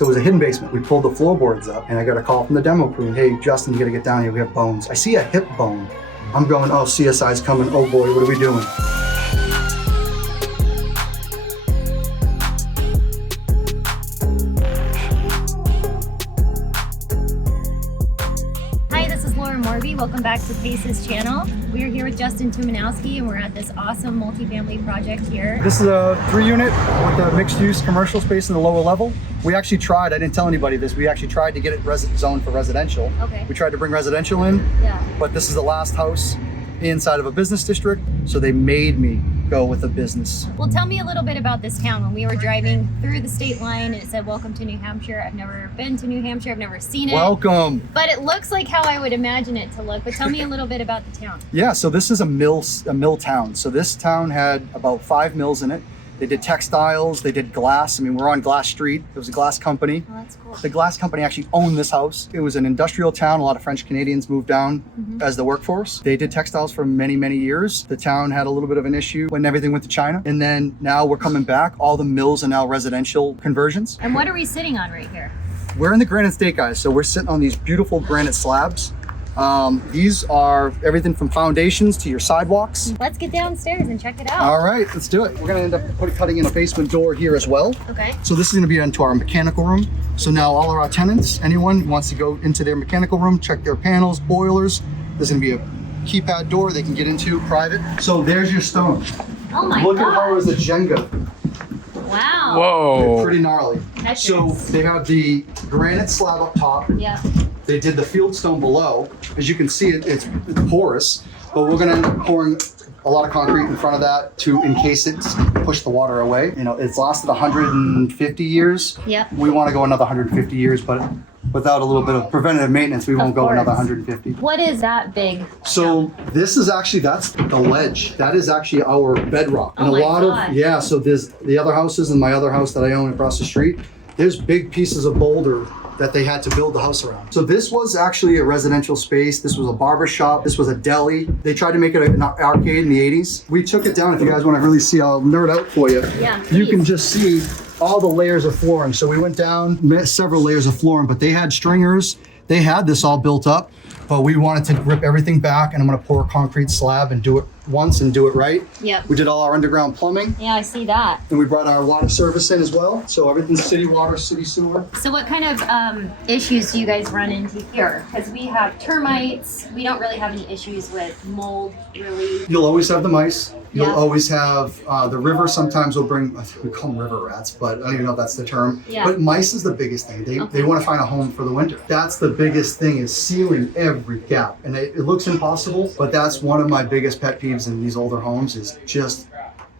So it was a hidden basement. We pulled the floorboards up and I got a call from the demo crew. Hey, Justin, you gotta get down here. We have bones. I see a hip bone. I'm going, oh, CSI's coming. Oh boy, what are we doing? Laura Morby. Welcome back to Pace's channel. We are here with Justin Tuminowski and we're at this awesome multifamily project here. This is a 3-unit with a mixed-use commercial space in the lower level. We actually tried, I didn't tell anybody this, we actually tried to get it zoned for residential. Okay. We tried to bring residential in, but this is the last house inside of a business district, so they made me go with a business. Well, tell me a little bit about this town. When we were driving through the state line and it said, welcome to New Hampshire. I've never been to New Hampshire. I've never seen it. Welcome. But it looks like how I would imagine it to look. But tell me a little bit about the town. Yeah, so this is a mill town. So this town had about 5 mills in it. They did textiles, they did glass. I mean, we're on Glass Street. It was a glass company. Oh, that's cool. The glass company actually owned this house. It was an industrial town. A lot of French Canadians moved down as the workforce. They did textiles for many, many years. The town had a little bit of an issue when everything went to China. And then now we're coming back. All the mills are now residential conversions. And what are we sitting on right here? We're in the granite state, guys. So we're sitting on these beautiful granite slabs. These are everything from foundations to your sidewalks. Let's get downstairs and check it out. All right, let's do it. We're gonna end up cutting in a basement door here as well. Okay. So this is gonna be into our mechanical room. So now all of our tenants, anyone who wants to go into their mechanical room, check their panels, boilers, there's gonna be a keypad door they can get into private. So there's your stone. Oh my Look God. at how it's a Jenga. Wow. Whoa. They're pretty gnarly. That's So nice. they have the granite slab up top. Yeah. They did the field stone below. As you can see, it's porous, but we're gonna end up pouring a lot of concrete in front of that to encase it, push the water away. You know, it's lasted 150 years. Yep. We wanna go another 150 years, but without a little bit of preventative maintenance, we won't Of go another course. 150. What is that big? So this is actually, that's the ledge. That is actually our bedrock. Oh And my a lot God. of, yeah, so there's the other houses and my other house that I own across the street. There's big pieces of boulder that they had to build the house around. So this was actually a residential space. This was a barber shop. This was a deli. They tried to make it an arcade in the 80s. We took it down. If you guys want to really see, I'll nerd out for you. Yeah, You please. can just see all the layers of flooring. So we went down several layers of flooring, but they had stringers. They had this all built up, but we wanted to rip everything back, and I'm gonna pour a concrete slab and do it once and do it right. Yep. We did all our underground plumbing, Yeah, I see that. and we brought our water service in as well. So everything's city water, city sewer. So what kind of issues do you guys run into here? Because we have termites. We don't really have any issues with mold, really. You'll always have the mice. You'll Yeah. always have the river. Sometimes will bring, we call them river rats, but I don't even know if that's the term. Yeah. But mice is the biggest thing. They want to find a home for the winter. That's the biggest thing, is sealing every gap. And it looks impossible, but that's one of my biggest pet peeves in these older homes, is just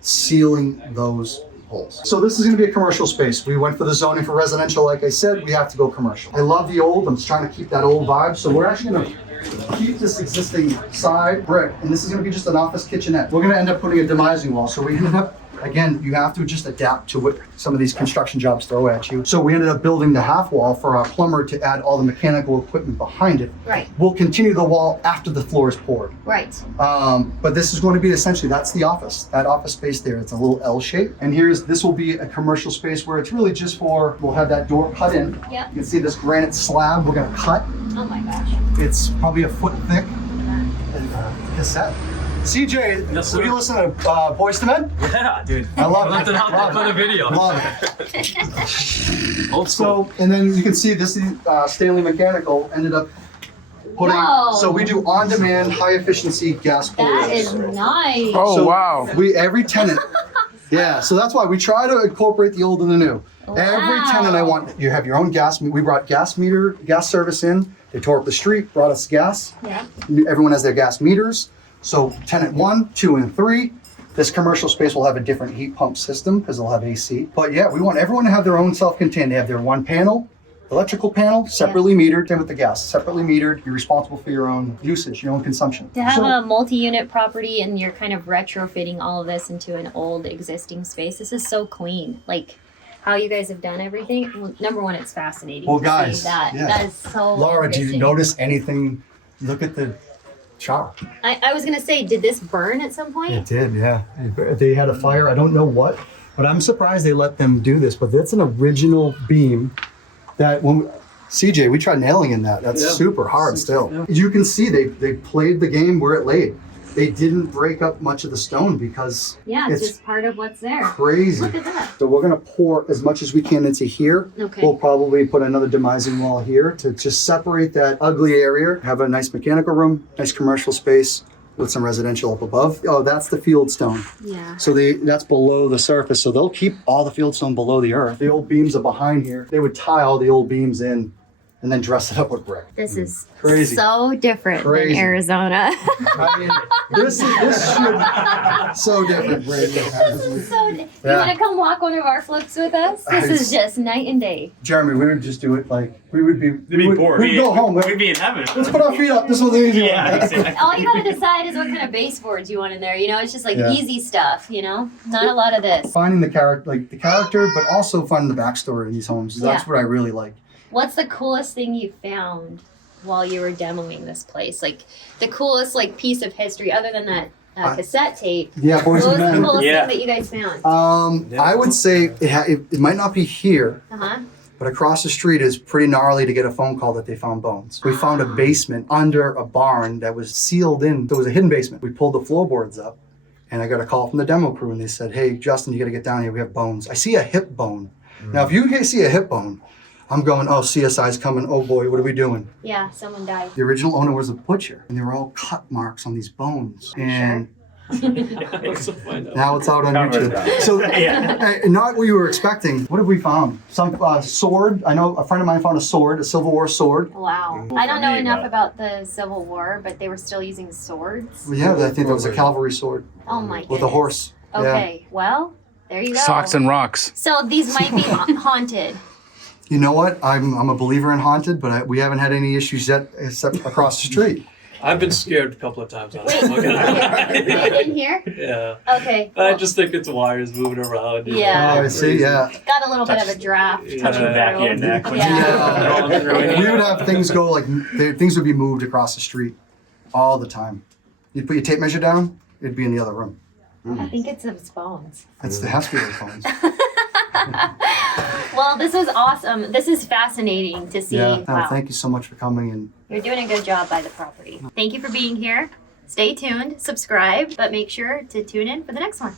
sealing those holes. So this is going to be a commercial space. We went for the zoning for residential. Like I said, we have to go commercial. I love the old. I'm just trying to keep that old vibe. So we're actually going to keep this existing side brick, and this is going to be just an office kitchenette. We're going to end up putting a demising wall. So we ended up, again, you have to just adapt to what some of these construction jobs throw at you. So we ended up building the half wall for our plumber to add all the mechanical equipment behind it. Right. We'll continue the wall after the floor is poured. Right. But this is going to be essentially, that's the office. That office space there, it's a little L shape. And this will be a commercial space where it's really just for, we'll have that door cut in. Yep. You can see this granite slab we're going to cut. Oh my gosh. It's probably a foot thick. And cassette. CJ, Yes, sir. would you listen to Boys to Men? Yeah, dude. I love Left it. it out Love for the it. video. Love it. Old school. So, and then you can see this is Stanley Mechanical ended up putting, Whoa. so we do on-demand, high-efficiency gas boilers. That is nice. Oh, So wow. Every tenant, yeah, so that's why we try to incorporate the old and the new. Every Wow. tenant I want, you have your own gas, we brought gas service in, they tore up the street, brought us gas. Yeah. Everyone has their gas meters. So tenant 1, 2, and 3, this commercial space will have a different heat pump system because they'll have AC. But yeah, we want everyone to have their own self-contained. They have their one panel, electrical panel, separately metered, same with the gas, separately metered. You're responsible for your own usage, your own consumption. To have So- a multi-unit property and you're kind of retrofitting all of this into an old existing space, this is so clean. Like how you guys have done everything. Well, number one, it's fascinating. Well, to guys, see that. yeah. That is so Laura, do you interesting. notice anything? Look at the shower. I was gonna say, did this burn at some point? It did, yeah. They had a fire, I don't know what, but I'm surprised they let them do this, but that's an original beam That when CJ, we tried nailing in that. That's super hard still. Yeah. You can see they played the game where it laid. They didn't break up much of the stone because it's just part of what's there. Crazy. Look at that. So we're gonna pour as much as we can into here. Okay. We'll probably put another demising wall here to just separate that ugly area. Have a nice mechanical room, nice commercial space with some residential up above. Oh, that's the field stone. Yeah. So that's below the surface. So they'll keep all the field stone below the earth. The old beams are behind here. They would tie all the old beams in and then dress it up with brick. This is crazy. So different than Arizona. I mean, this should so different. This is so. You want to come walk one of our flips with us? This is just night and day. Jeremy, we would just do it like we would be. We'd be bored. We'd go home. We'd be in heaven. Let's put our feet up. This was the easy one. Exactly. All you gotta decide is what kind of baseboards you want in there. You know, it's just like easy stuff. You know, not a lot of this. Finding the character, but also finding the backstory in these homes. That's what I really like. What's the coolest thing you found while you were demoing this place? Like the coolest piece of history other than that cassette tape. Yeah, Boys What and was the Men. coolest thing that you guys found? I would say it might not be here, Uh-huh. but across the street is pretty gnarly to get a phone call that they found bones. We found a basement under a barn that was sealed in. There was a hidden basement. We pulled the floorboards up, and I got a call from the demo crew, and they said, "Hey, Justin, you got to get down here. We have bones. I see a hip bone." Now, if you see a hip bone, I'm going, oh, CSI's coming. Oh boy, what are we doing? Yeah, someone died. The original owner was a butcher, and there were all cut marks on these bones. And now it's out on YouTube. So, not what you were expecting. What have we found? Some sword. I know a friend of mine found a sword, a Civil War sword. Wow. I don't know enough about the Civil War, but they were still using swords. Well, yeah, I think that was a cavalry sword. Oh my goodness. With a horse. Okay, well, there you go. Socks and rocks. So these might be haunted. You know what? I'm a believer in haunted, but we haven't had any issues yet except across the street. I've been scared a couple of times. In here? Yeah. Okay. I just think it's wires moving around. Yeah. Oh, I see, yeah. Got a little bit of a draft. Touching the back of your neck. Yeah. We would have things go things would be moved across the street all the time. You'd put your tape measure down, it'd be in the other room. I think it's his phones. It's the hospital phones. Well, this was awesome. This is fascinating to see. Yeah, Wow. thank you so much for coming. And You're doing a good job by the property. Thank you for being here. Stay tuned, subscribe, but make sure to tune in for the next one.